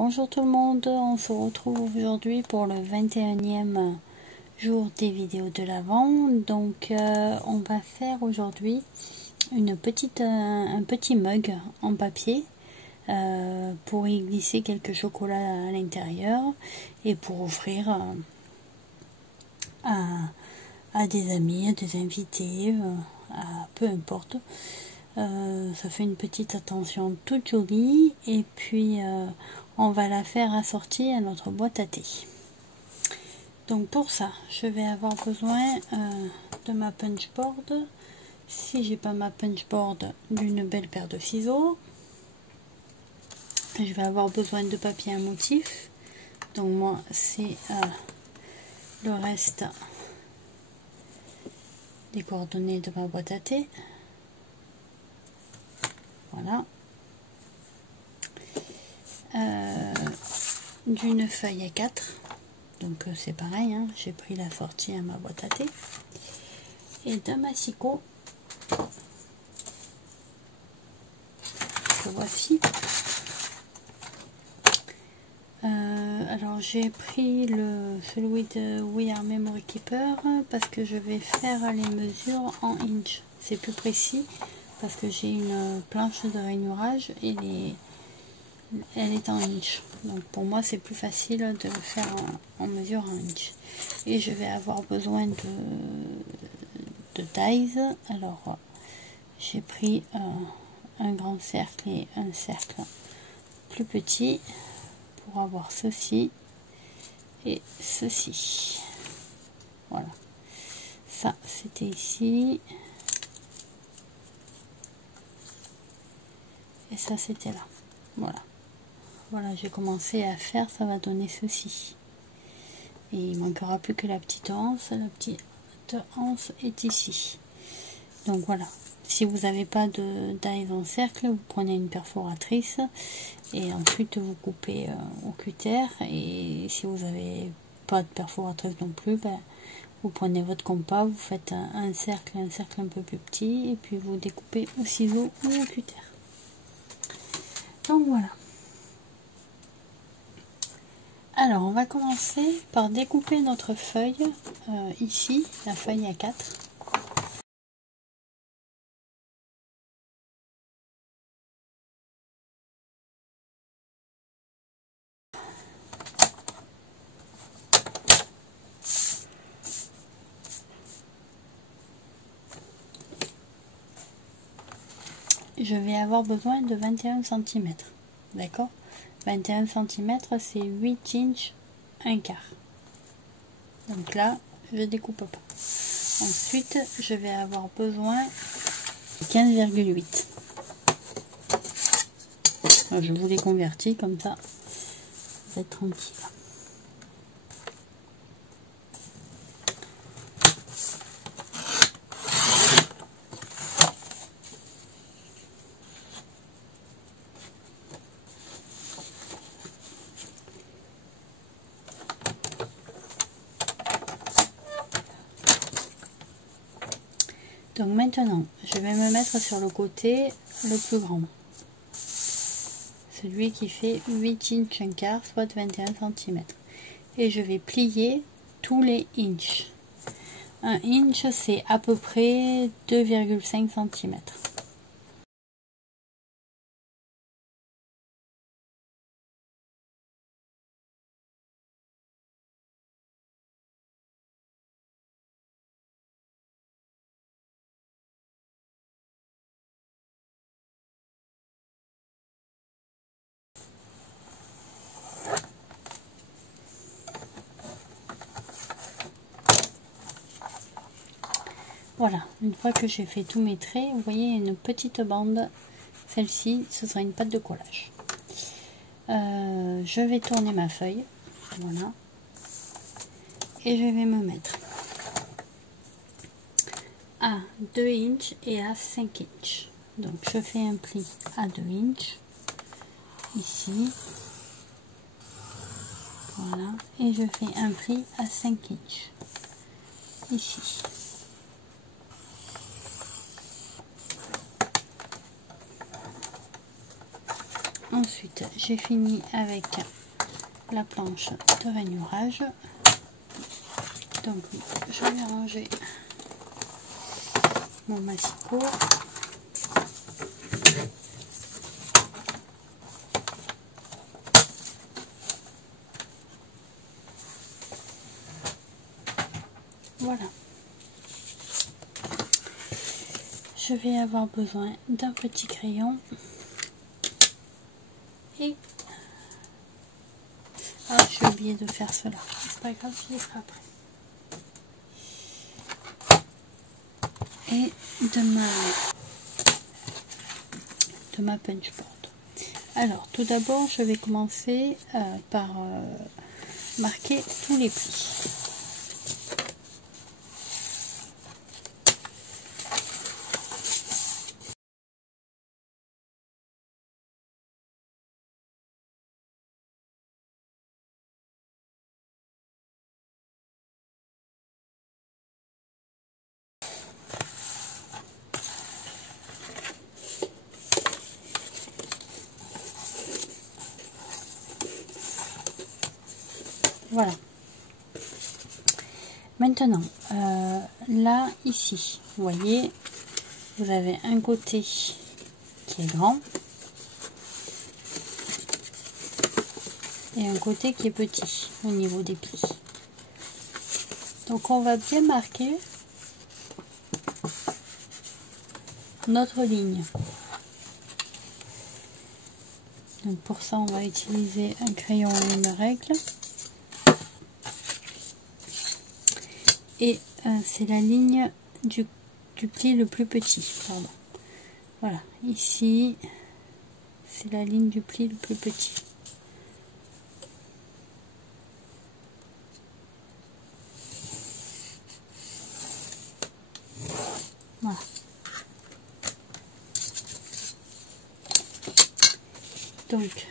Bonjour tout le monde, on se retrouve aujourd'hui pour le 21e jour des vidéos de l'Avent. Donc on va faire aujourd'hui un petit mug en papier pour y glisser quelques chocolats à l'intérieur et pour offrir à des amis, à des invités, peu importe. Ça fait une petite attention toute jolie et puis on va la faire assortir à notre boîte à thé. Donc pour ça je vais avoir besoin de ma punch board. Si j'ai pas ma punch board, d'une belle paire de ciseaux. Je vais avoir besoin de papier à motif. Donc moi c'est le reste des coordonnées de ma boîte à thé. Voilà. D'une feuille à 4, donc c'est pareil, hein, j'ai pris la sortie à ma boîte à thé, et d'un massicot que voici. Alors j'ai pris celui de We Are Memory Keeper parce que je vais faire les mesures en inch, c'est plus précis parce que j'ai une planche de rainurage et elle est en inch, donc pour moi c'est plus facile de le faire en mesure en inch. Et je vais avoir besoin de dies. Alors j'ai pris un grand cercle et un cercle plus petit pour avoir ceci et ceci. Voilà, ça c'était ici et ça c'était là. Voilà, j'ai commencé à faire, ça va donner ceci. Et il manquera plus que la petite anse. La petite anse est ici. Donc voilà. Si vous n'avez pas de dies en cercle, vous prenez une perforatrice et ensuite vous coupez au cutter. Et si vous n'avez pas de perforatrice non plus, vous prenez votre compas, vous faites un cercle un peu plus petit et puis vous découpez au ciseau ou au cutter. Donc voilà. Alors on va commencer par découper notre feuille, ici, la feuille A4. Je vais avoir besoin de 21 cm, d'accord? 21 cm c'est 8 inches, un quart. Donc là, je découpe pas. Ensuite, je vais avoir besoin de 15,8. Je vous les convertis comme ça, vous êtes tranquille. Donc maintenant, je vais me mettre sur le côté le plus grand. Celui qui fait 8 inches un quart, soit 21 cm. Et je vais plier tous les inches. Un inch, c'est à peu près 2,5 cm. Voilà, une fois que j'ai fait tous mes traits, vous voyez une petite bande. Celle-ci, ce sera une pâte de collage. Je vais tourner ma feuille, voilà, et je vais me mettre à 2 inches et à 5 inches. Donc je fais un pli à 2 inches, ici, voilà, et je fais un pli à 5 inches, ici. Ensuite, j'ai fini avec la planche de rainurage. Donc, je vais ranger mon massicot. Voilà. Je vais avoir besoin d'un petit crayon et j'ai oublié de faire cela. C'est pas grave, je les ferai après. Et de ma punch board. Alors, tout d'abord, je vais commencer par marquer tous les plis. Voilà. Maintenant, là, ici, vous voyez, vous avez un côté qui est grand et un côté qui est petit au niveau des plis. Donc, on va bien marquer notre ligne. Donc, pour ça, on va utiliser un crayon à une règle. Et c'est la ligne du pli le plus petit. Pardon. Voilà, ici, c'est la ligne du pli le plus petit. Voilà. Donc,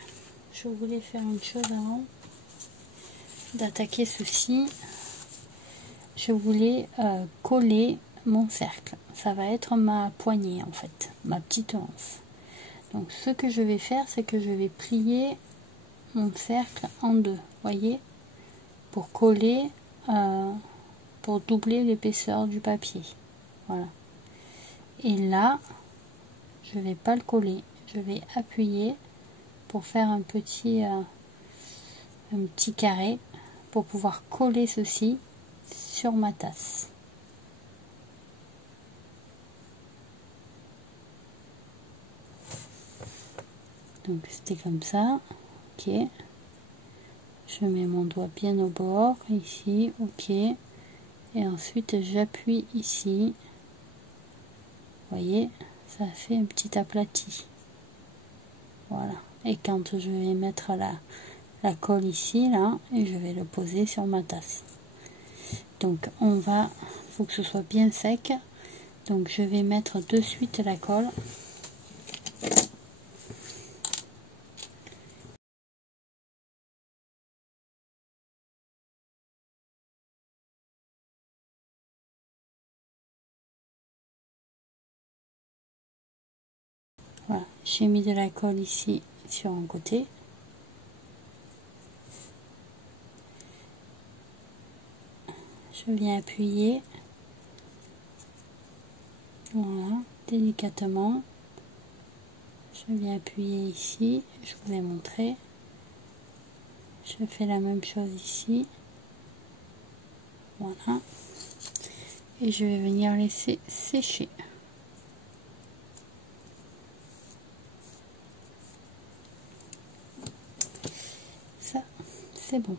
je voulais faire une chose avant d'attaquer ceci. Je voulais coller mon cercle. Ça va être ma poignée en fait, ma petite anse. Donc ce que je vais faire, c'est que je vais plier mon cercle en deux, voyez, pour coller, pour doubler l'épaisseur du papier. Voilà. Et là, je vais pas le coller, je vais appuyer pour faire un petit carré pour pouvoir coller ceci sur ma tasse. Donc c'était comme ça, ok. Je mets mon doigt bien au bord, ici, ok. Et ensuite j'appuie ici. Vous voyez, ça fait un petit aplati. Voilà. Et quand je vais mettre la colle ici, là, et je vais le poser sur ma tasse. Donc faut que ce soit bien sec. Donc je vais mettre de suite la colle. Voilà, j'ai mis de la colle ici sur un côté. Je viens appuyer. Voilà, délicatement. Je viens appuyer ici, je vous ai montré. Je fais la même chose ici. Voilà. Et je vais venir laisser sécher. Ça, c'est bon.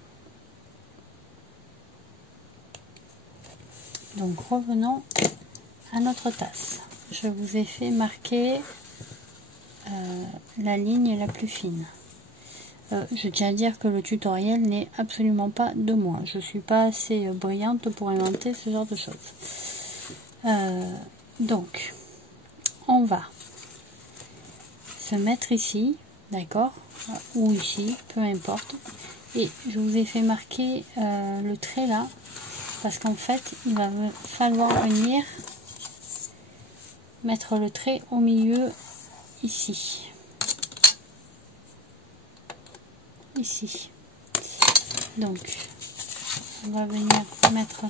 Donc revenons à notre tasse. Je vous ai fait marquer la ligne la plus fine. Je tiens à dire que le tutoriel n'est absolument pas de moi. Je suis pas assez brillante pour inventer ce genre de choses. Donc, on va se mettre ici, d'accord, ou ici, peu importe. Et je vous ai fait marquer le trait là, parce qu'en fait, il va falloir venir mettre le trait au milieu ici. ici. Donc on va venir mettre,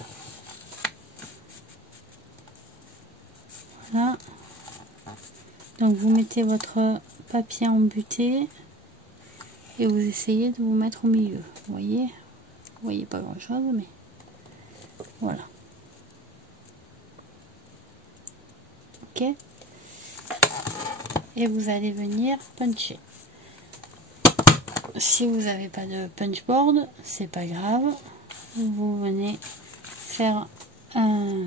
voilà, donc vous mettez votre papier embuté et vous essayez de vous mettre au milieu. Vous voyez pas grand chose, mais voilà. Ok, et vous allez venir puncher. Si vous n'avez pas de punch board, c'est pas grave, vous venez faire un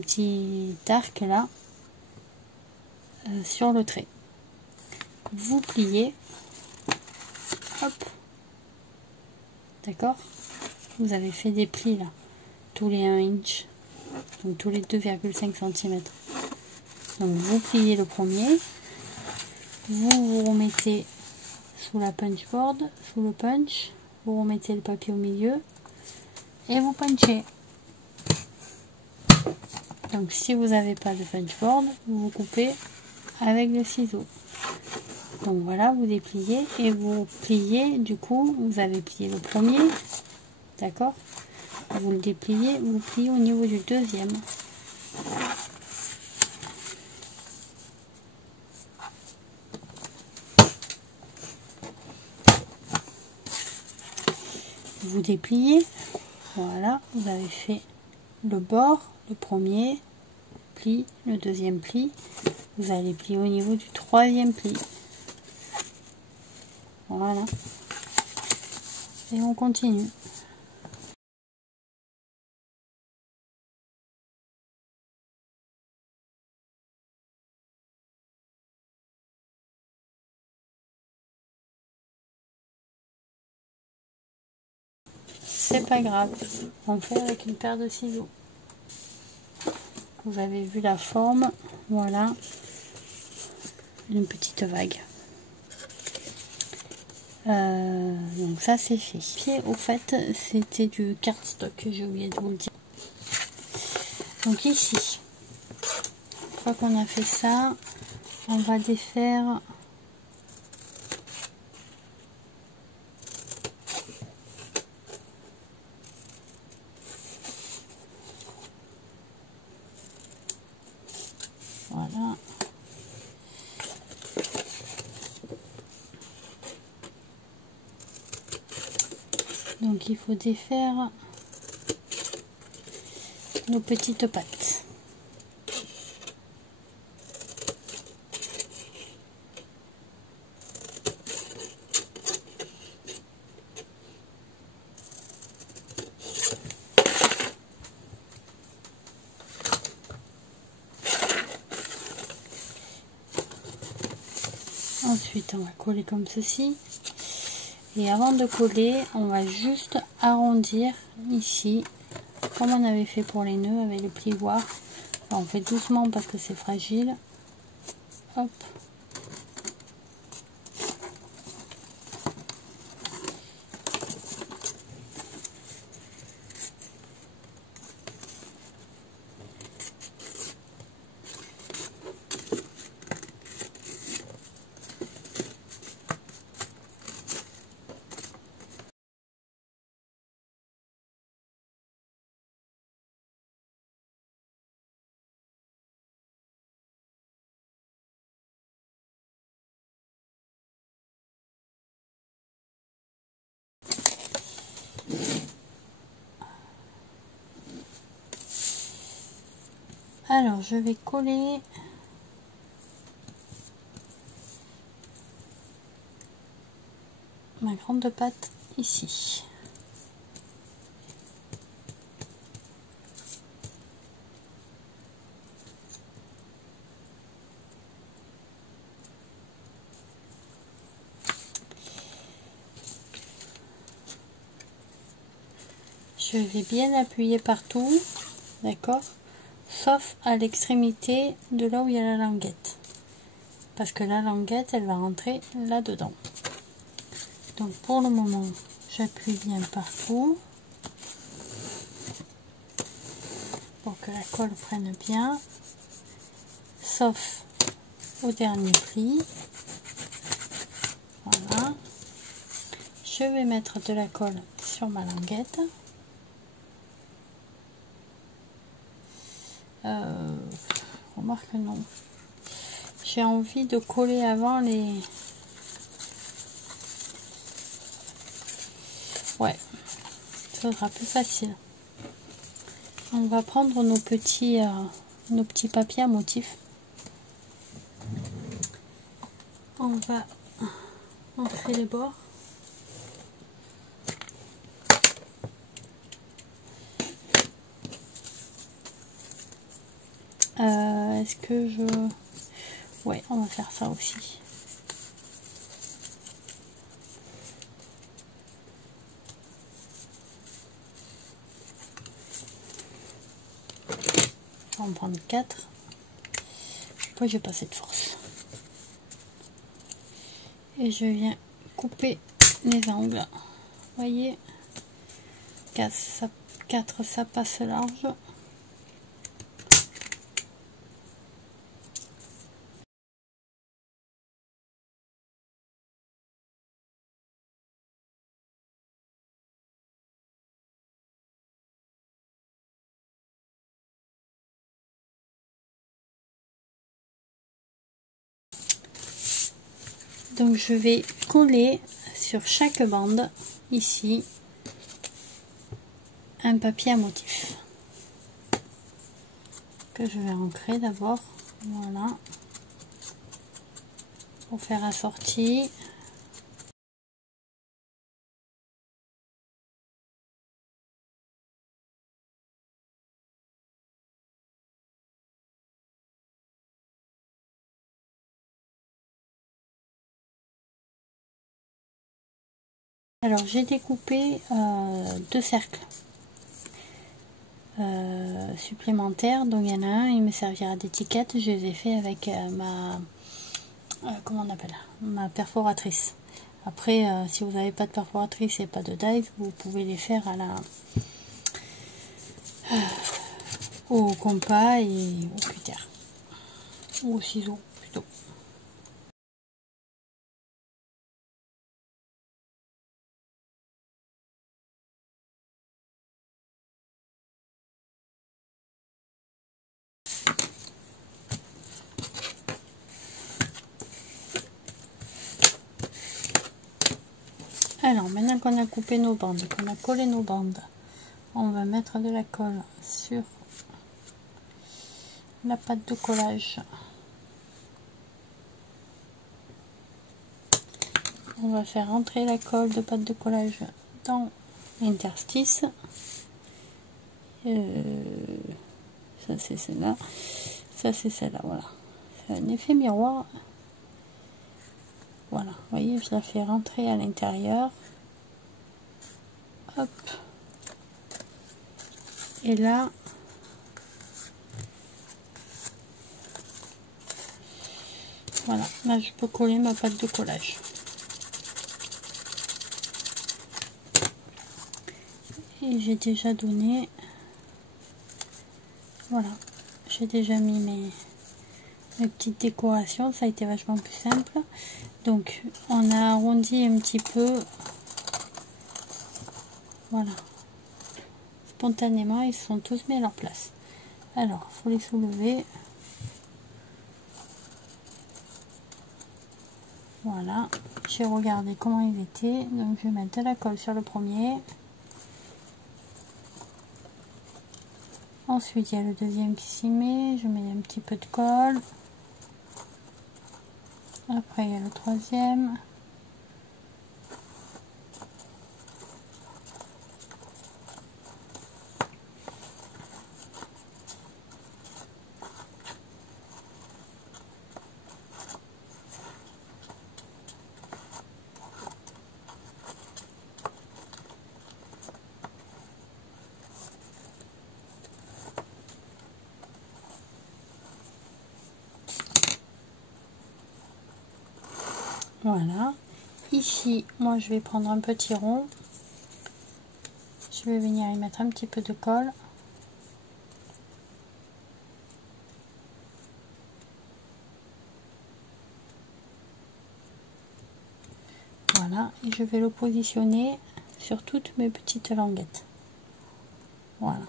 petit arc là sur le trait, vous pliez, hop, d'accord, vous avez fait des plis là tous les 1 inch, donc tous les 2,5 cm. Donc vous pliez le premier, vous vous remettez sous la punch board, sous le punch, vous remettez le papier au milieu et vous punchez. Donc si vous n'avez pas de punch board, vous coupez avec le ciseau. Donc voilà, vous dépliez et vous pliez, du coup vous avez plié le premier, d'accord, vous le dépliez, vous pliez au niveau du deuxième. Vous dépliez, voilà, vous avez fait le bord, le premier pli, le deuxième pli, vous allez plier au niveau du troisième pli. Voilà, et on continue. C'est pas grave, on fait avec une paire de ciseaux. Vous avez vu la forme, voilà, une petite vague. Donc ça c'est fait. Puis au fait c'était du cardstock, j'ai oublié de vous le dire. Donc ici, une fois qu'on a fait ça, on va défaire voilà. Donc il faut défaire nos petites pattes. Ensuite on va coller comme ceci. Et avant de coller, on va juste arrondir ici, comme on avait fait pour les nœuds avec le plioir. Alors on fait doucement parce que c'est fragile. Hop. Alors je vais coller ma grande patte ici. Je vais bien appuyer partout, d'accord, sauf à l'extrémité de là où il y a la languette, parce que la languette elle va rentrer là dedans. Donc pour le moment j'appuie bien partout pour que la colle prenne bien, sauf au dernier pli. Voilà, je vais mettre de la colle sur ma languette. Remarque non. J'ai envie de coller avant les... Ouais, ce sera plus facile. On va prendre nos petits papiers à motifs. On va entrer les bords. Est-ce que je... Ouais, on va faire ça aussi. On va en prendre 4. Après, j'ai pas cette force. Et je viens couper les angles. Vous voyez, 4 ça passe large. Donc je vais coller sur chaque bande ici un papier à motif que je vais ancrer d'abord, voilà, pour faire assorti. Alors j'ai découpé 2 cercles supplémentaires, donc il y en a un, il me servira d'étiquette. Je les ai fait avec ma comment on appelle, ma perforatrice. Après, si vous n'avez pas de perforatrice et pas de dies, vous pouvez les faire à la au compas et au cutter ou au ciseau plutôt. Alors maintenant qu'on a coupé nos bandes, qu'on a collé nos bandes, on va mettre de la colle sur la pâte de collage. On va faire entrer la colle de pâte de collage dans l'interstice. Ça c'est celle-là, ça c'est celle-là, voilà. C'est un effet miroir. Voilà, vous voyez, je la fais rentrer à l'intérieur. Hop. Et là, voilà, là je peux coller ma pâte de collage. Et j'ai déjà donné, voilà, j'ai déjà mis mes petites décorations, ça a été vachement plus simple. Donc on a arrondi un petit peu, voilà, spontanément ils se sont tous mis à leur place. Alors il faut les soulever, voilà, j'ai regardé comment ils étaient, donc je vais mettre de la colle sur le premier. Ensuite, il y a le deuxième qui s'y met, je mets un petit peu de colle. Après, il y a le troisième. Voilà. Ici, moi, je vais prendre un petit rond. Je vais venir y mettre un petit peu de colle. Voilà. et je vais le positionner sur toutes mes petites languettes. Voilà.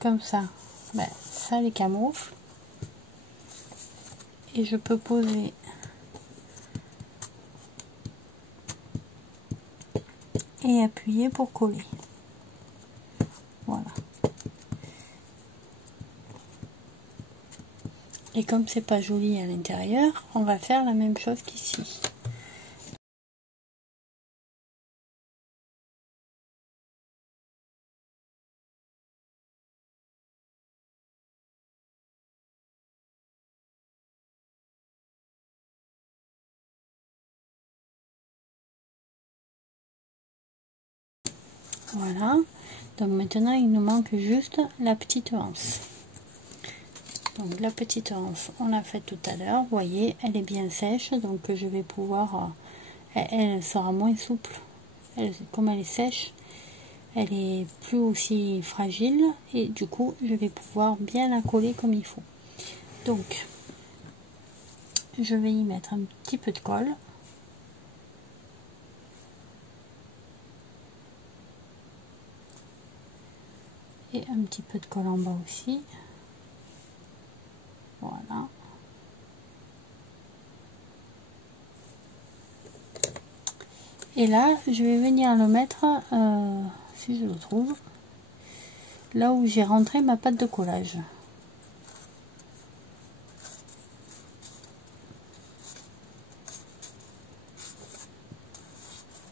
Comme ça, ben, ça les camoufle. Et je peux poser et appuyer pour coller. Voilà. Et comme c'est pas joli à l'intérieur, on va faire la même chose qu'ici. Voilà. Donc maintenant il nous manque juste la petite anse. Donc la petite anse, on l'a faite tout à l'heure. Vous voyez, elle est bien sèche, donc je vais pouvoir... elle sera moins souple. Comme elle est sèche, elle est plus aussi fragile et du coup je vais pouvoir bien la coller comme il faut. Donc je vais y mettre un petit peu de colle. Et un petit peu de colle en bas aussi. Voilà. Et là, je vais venir le mettre, si je le trouve, là où j'ai rentré ma pâte de collage.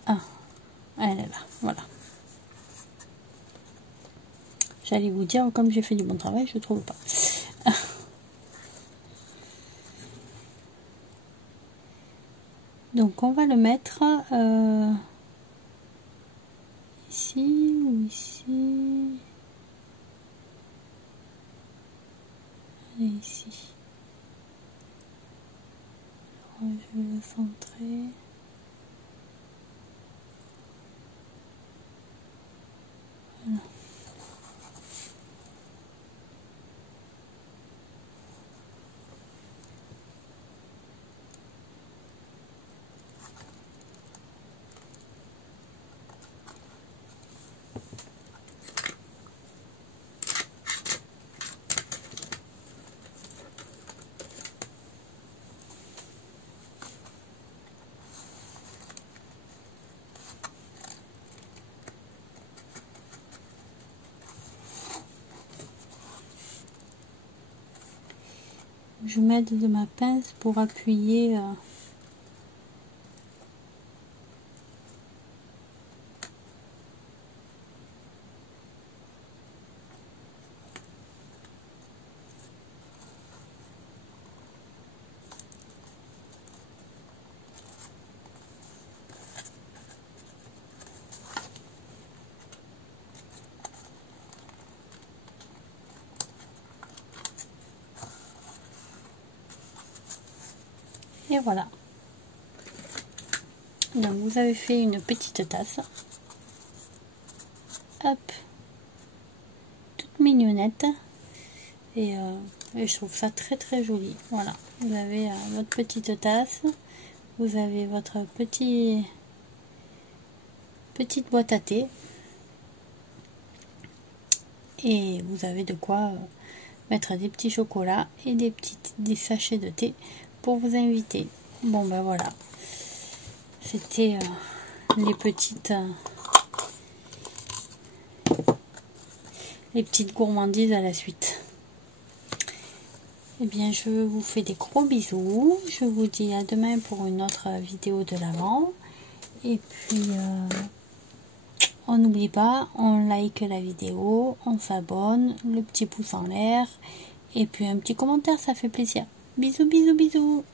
Ah, elle est là, voilà. J'allais vous dire, comme j'ai fait du bon travail, je ne trouve pas. Donc on va le mettre ici ou ici. Et ici. Alors, je vais le centrer. Voilà. Je m'aide de ma pince pour appuyer et voilà. Donc vous avez fait une petite tasse. Hop. Toute mignonnette. Et je trouve ça très joli. Voilà. Vous avez votre petite tasse. Vous avez votre petite boîte à thé. Et vous avez de quoi mettre des petits chocolats et des sachets de thé pour vous inviter. Bon ben voilà, c'était les petites gourmandises à la suite. Et bien je vous fais des gros bisous, je vous dis à demain pour une autre vidéo de l'Avent. Et puis on n'oublie pas, on like la vidéo, on s'abonne, le petit pouce en l'air et puis un petit commentaire, ça fait plaisir. Bisous bisous bisous.